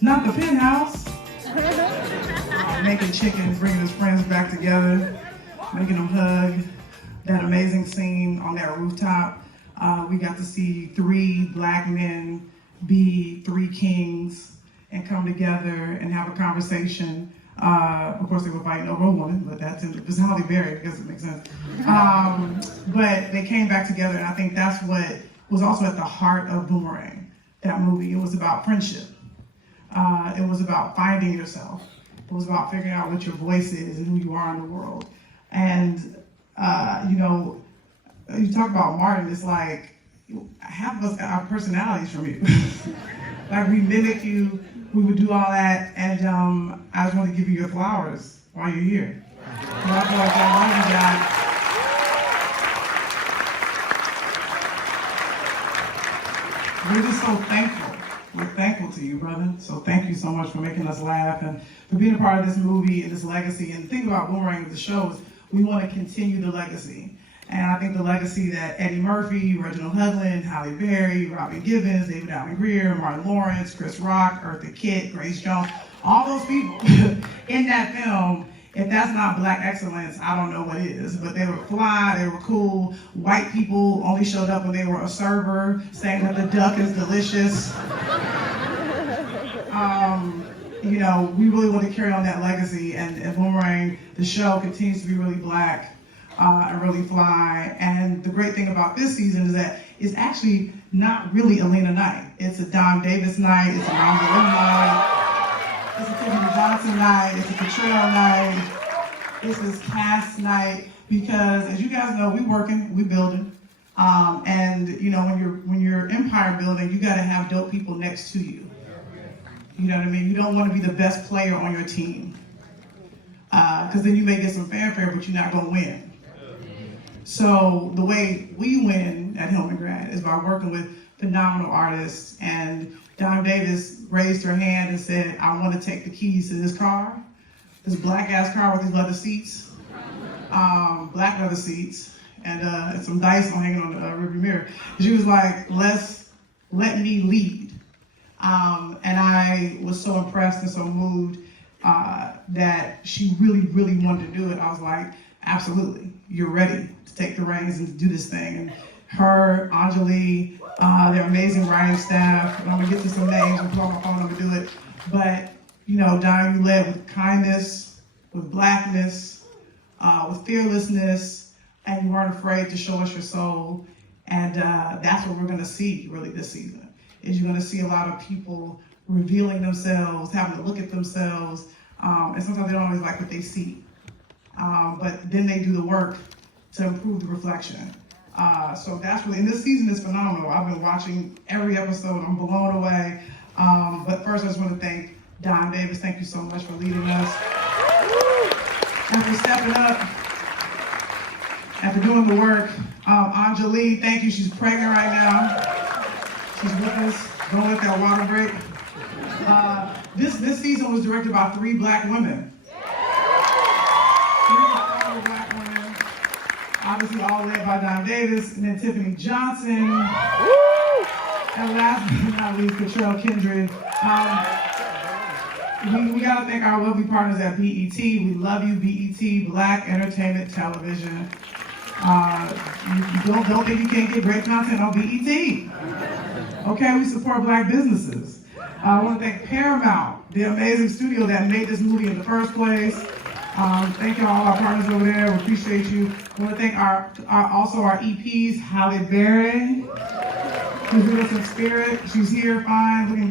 Not the penthouse. Making chicken, bringing his friends back together, making them hug. That amazing scene on that rooftop. We got to see 3 black men be 3 kings and come together and have a conversation. Of course, they were fighting over a woman, but it was Halle Berry, I guess it makes sense. But they came back together, and I think that's what was also at the heart of Boomerang, that movie. It was about friendship. It was about finding yourself. It was about figuring out what your voice is and who you are in the world. And, you talk about Martin, it's like, half of us got our personalities from you. Like, we mimic you, we would do all that, and I just want to give you your flowers while you're here. I feel like that one you got. We're just so thankful. We're thankful to you, brother. So thank you so much for making us laugh and for being a part of this movie and this legacy. And the thing about Boomerang with the show is we want to continue the legacy. And I think the legacy that Eddie Murphy, Reginald Hudlin, Halle Berry, Robin Givens, David Allen Greer, Martin Lawrence, Chris Rock, Eartha Kitt, Grace Jones, all those people in that film, if that's not black excellence, I don't know what is. But they were fly, they were cool. White people only showed up when they were a server, saying that the duck is delicious. We really want to carry on that legacy, and Boomerang, the show, continues to be really black and really fly. And the great thing about this season is that it's actually not really a Lena night. It's a Don Davis night, it's an Angeli night, it's a Tiffany Johnson night, it's a Cottrell night, it's this cast night, because as you guys know, we working, we building. And when you're empire building, you gotta have dope people next to you. You know what I mean? You don't want to be the best player on your team, because then you may get some fanfare, but you're not going to win. So the way we win at Hillman Grad is by working with phenomenal artists. And Don Davis raised her hand and said, I want to take the keys to this car, this black ass car with these leather seats, black leather seats, and some dice hanging on the rearview mirror. She was like, let me lead. And I was so impressed and so moved that she really, really wanted to do it. I was like, absolutely, you're ready to take the reins and to do this thing. And her, Angeli, their amazing writing staff, and I'm gonna get to some names and put on my phone, I'm gonna do it. But, Don, you led with kindness, with blackness, with fearlessness, and you weren't afraid to show us your soul. And that's what we're gonna see really this season. Is you're going to see a lot of people revealing themselves, having to look at themselves, and sometimes they don't always like what they see. But then they do the work to improve the reflection. So that's really, and this season is phenomenal. I've been watching every episode, I'm blown away. But first I just want to thank Don Davis. Thank you so much for leading us. And for stepping up, and for doing the work. Angeli, thank you, she's pregnant right now. She's with us. Don't let that water break. This season was directed by 3 black women. 3 powerful black women. Obviously all led by Don Davis, and then Tiffany Johnson. And last but not least, Cottrell Kindred. We gotta thank our lovely partners at BET. We love you, BET, Black Entertainment Television. Don't think you can't get great content on BET. Okay, we support black businesses. I want to thank Paramount, the amazing studio that made this movie in the first place. Thank you all our partners over there. We appreciate you. I want to thank also our EPs, Halle Berry, who's with us in spirit. She's here, fine, looking